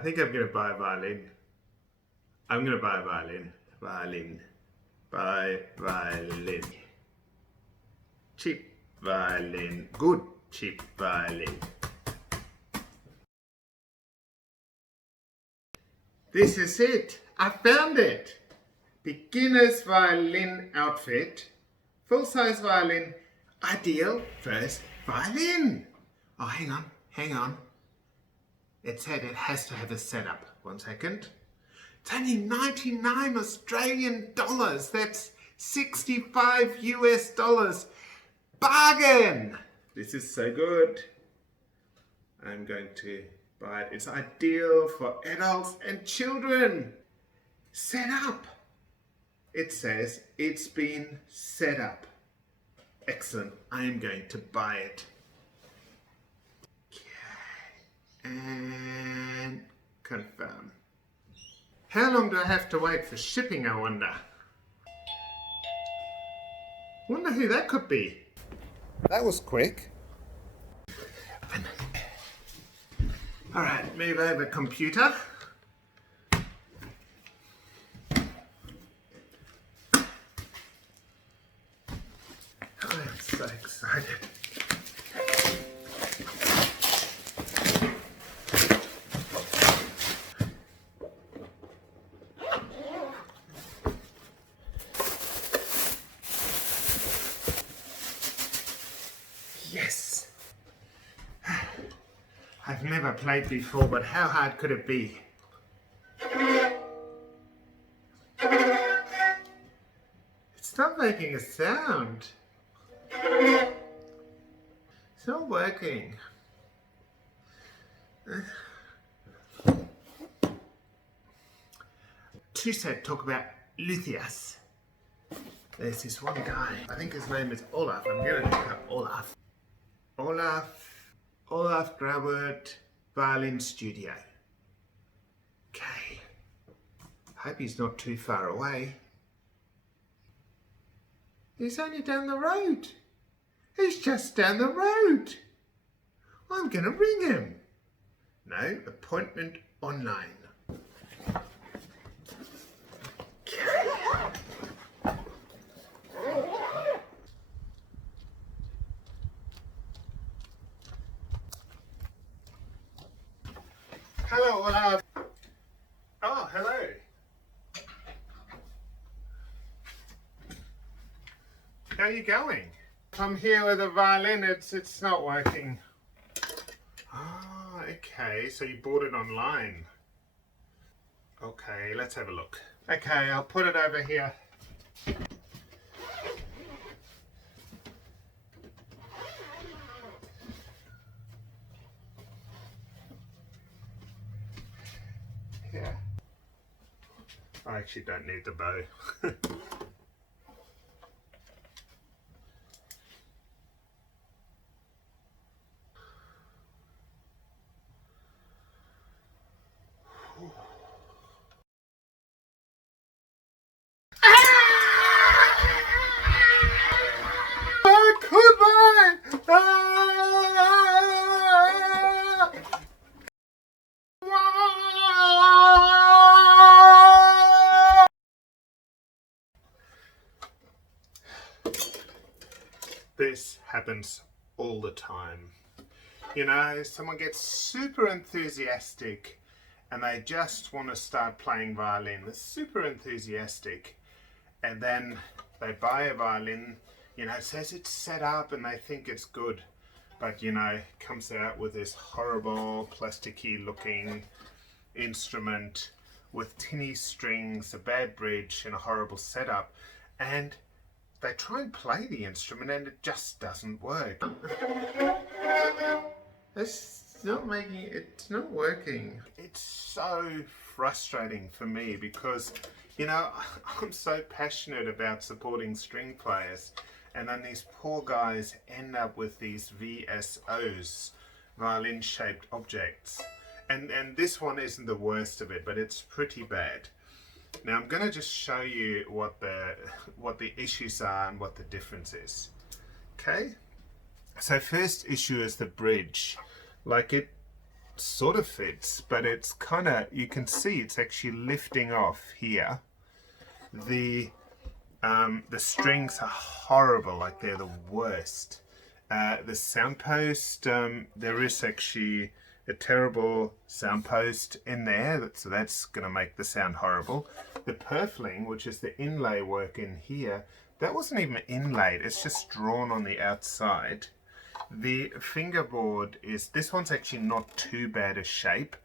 I think I'm going to buy a violin. I'm going to buy a violin. Violin. Buy violin. Cheap violin. Good cheap violin. This is it. I found it. Beginner's violin outfit. Full-size violin. Ideal first violin. Oh, hang on. Hang on. It said it has to have a setup. 1 second. It's only 99 Australian dollars. That's 65 US dollars. Bargain! This is so good. I'm going to buy it. It's ideal for adults and children. Set up. It says it's been set up. Excellent. I am going to buy it. And confirm. How long do I have to wait for shipping, I wonder? Wonder who that could be. That was quick. Alright, move over computer. I'm so excited. Yes! I've never played before, but how hard could it be? It's not making a sound. It's not working. Two-set talk about Luthius. There's this one guy, I think his name is Olaf. I'm going to look up Olaf. Olaf Grawert Violin Studio. Okay. Hope he's not too far away. He's only down the road. He's just down the road. I'm going to ring him. No, appointment online. Hello, Olaf. Oh, hello. How are you going? I'm here with a violin. It's not working. Oh, okay. So you bought it online. Okay, let's have a look. Okay, I'll put it over here. Yeah. I actually don't need the bow. This happens all the time. You know, someone gets super enthusiastic and they just want to start playing violin. They're super enthusiastic and then they buy a violin, you know, it says it's set up and they think it's good. But, you know, it comes out with this horrible plasticky looking instrument with tinny strings, a bad bridge and a horrible setup. And they try and play the instrument and it just doesn't work. It's not working. It's so frustrating for me because, you know, I'm so passionate about supporting string players and then these poor guys end up with these VSOs, violin shaped objects. And this one isn't the worst of it, but it's pretty bad. Now I'm going to just show you what the issues are and what the difference is. Okay? So first issue is the bridge. Like it sort of fits, but it's kind of, you can see it's actually lifting off here. The strings are horrible, like they're the worst. The soundpost, there is actually a terrible soundpost in there, so that's going to make the sound horrible. The purfling, which is the inlay work in here, that wasn't even inlaid, it's just drawn on the outside. The fingerboard is, this one's actually not too bad a shape,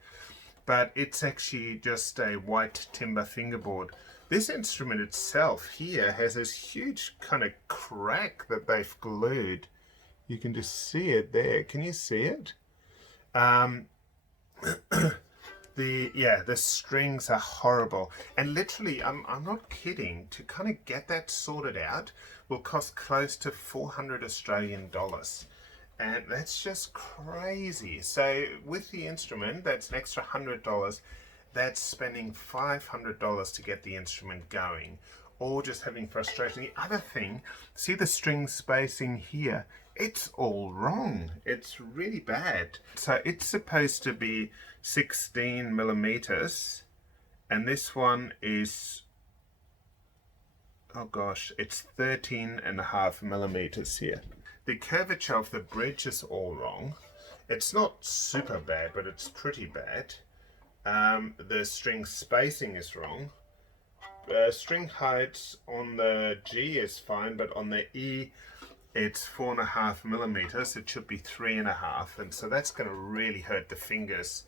but it's actually just a white timber fingerboard. This instrument itself here has this huge kind of crack that they've glued. You can just see it there. Can you see it? The strings are horrible, and literally, I'm not kidding. To kind of get that sorted out will cost close to 400 Australian dollars. And that's just crazy. So with the instrument, that's an extra $100. That's spending $500 to get the instrument going, or just having frustration. The other thing, see the string spacing here? It's all wrong. It's really bad. So it's supposed to be 16 millimeters, and this one is, oh gosh, it's 13.5 millimeters here. The curvature of the bridge is all wrong. It's not super bad, but it's pretty bad. The string spacing is wrong. String height on the G is fine, but on the E, it's 4.5 millimeters. It should be 3.5, and so that's going to really hurt the fingers.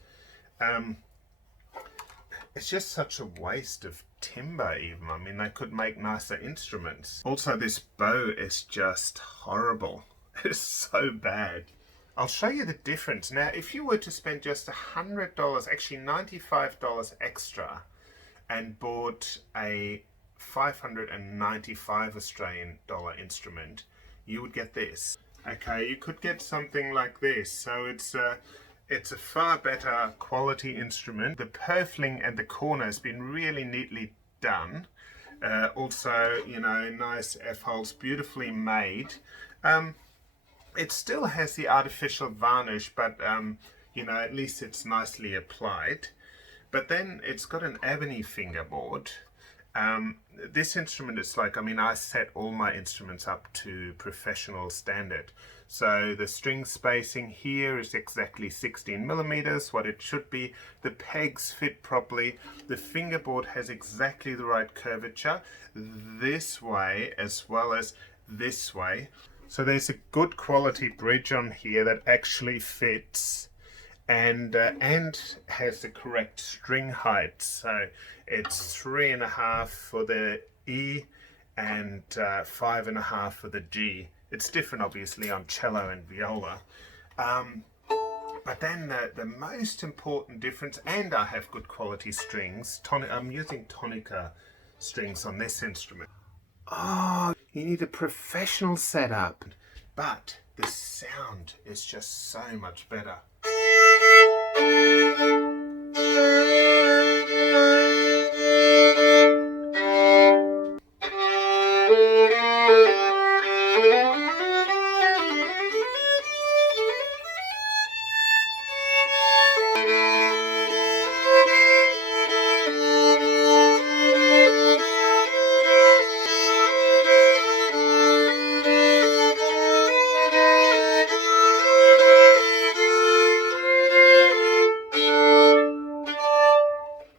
It's just such a waste of timber even. I mean, they could make nicer instruments. Also, this bow is just horrible. It's so bad. I'll show you the difference. Now, if you were to spend just $100, actually $95 extra, and bought a 595 Australian dollar instrument, you would get this. Okay, you could get something like this. So it's a far better quality instrument. The purfling and the corner has been really neatly done. Also, you know, nice F-holes, beautifully made. It still has the artificial varnish, but you know, at least it's nicely applied. But then it's got an ebony fingerboard. This instrument is like, I mean, I set all my instruments up to professional standard. So the string spacing here is exactly 16 millimeters, what it should be. The pegs fit properly. The fingerboard has exactly the right curvature this way as well as this way. So there's a good quality bridge on here that actually fits and has the correct string height. So it's 3.5 for the E and 5.5 for the G. It's different obviously on cello and viola. But then the most important difference, and I have good quality strings, I'm using Tonica strings on this instrument. Oh, you need a professional setup, but the sound is just so much better.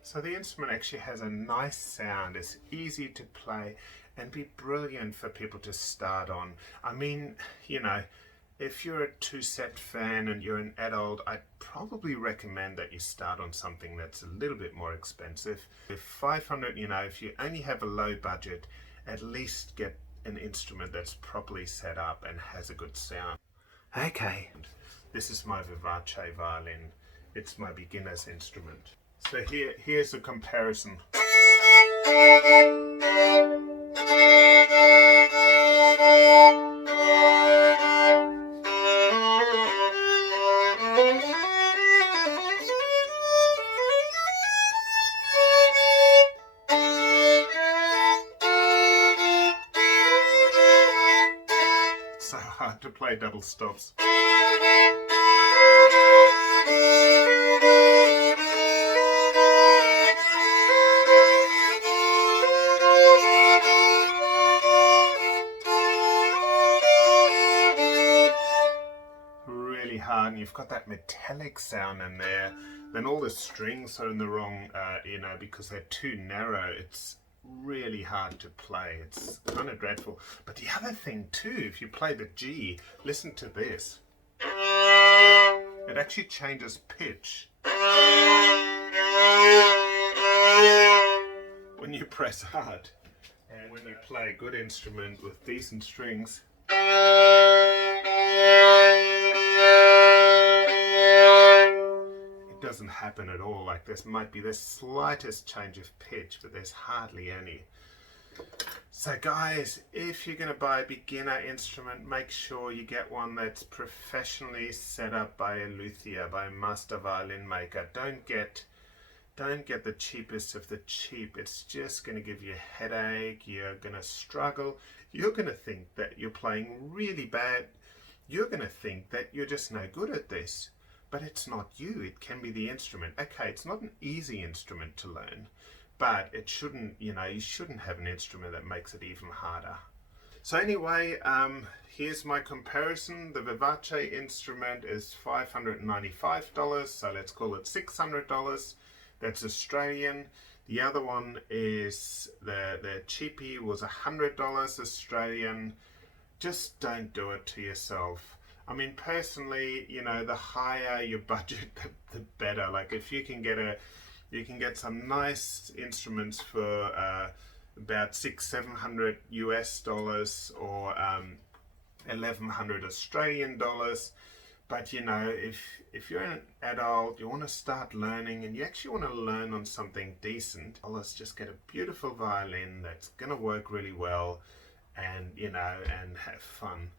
So the instrument actually has a nice sound, it's easy to play and be brilliant for people to start on. I mean, you know, if you're a two-set fan and you're an adult, I'd probably recommend that you start on something that's a little bit more expensive. If 500, you know, if you only have a low budget, at least get an instrument that's properly set up and has a good sound. Okay, this is my Vivace violin. It's my beginner's instrument. So here's a comparison. So hard to play double stops. right, and you've got that metallic sound in there, then all the strings are in the wrong, because they're too narrow. It's really hard to play. It's kind of dreadful. But the other thing too, if you play the G, listen to this. It actually changes pitch when you press hard. And when you play a good instrument with decent strings, it doesn't happen at all. Like, this might be the slightest change of pitch, but there's hardly any. So guys, if you're going to buy a beginner instrument, make sure you get one that's professionally set up by a luthier, by a master violin maker. Don't get the cheapest of the cheap. It's just going to give you a headache. You're going to struggle. You're going to think that you're playing really bad. You're going to think that you're just no good at this. But it's not you. It can be the instrument. Okay, it's not an easy instrument to learn, but it shouldn't, you shouldn't have an instrument that makes it even harder. So anyway, here's my comparison. The Vivace instrument is $595, so let's call it $600. That's Australian. The other one is the cheapie was $100 Australian. Just don't do it to yourself. I mean, personally, the higher your budget, the better. Like, if you can get some nice instruments for about $600-700 US or 1,100 Australian dollars. But if you're an adult, you want to start learning, and you actually want to learn on something decent, let's just get a beautiful violin that's going to work really well, and and have fun.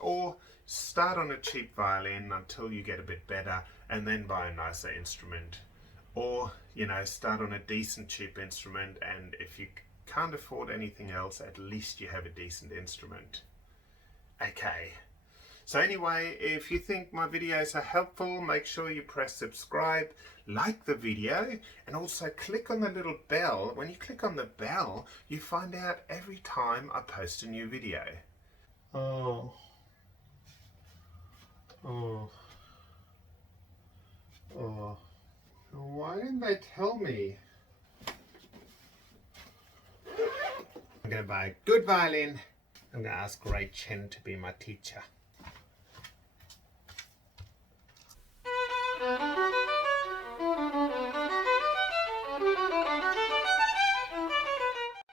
Or start on a cheap violin until you get a bit better, and then buy a nicer instrument. Or start on a decent cheap instrument, and if you can't afford anything else, at least you have a decent instrument. Okay. So anyway, if you think my videos are helpful, make sure you press subscribe, like the video, and also click on the little bell. When you click on the bell, you find out every time I post a new video. Oh. Why didn't they tell me? I'm going to buy a good violin. I'm going to ask Ray Chen to be my teacher.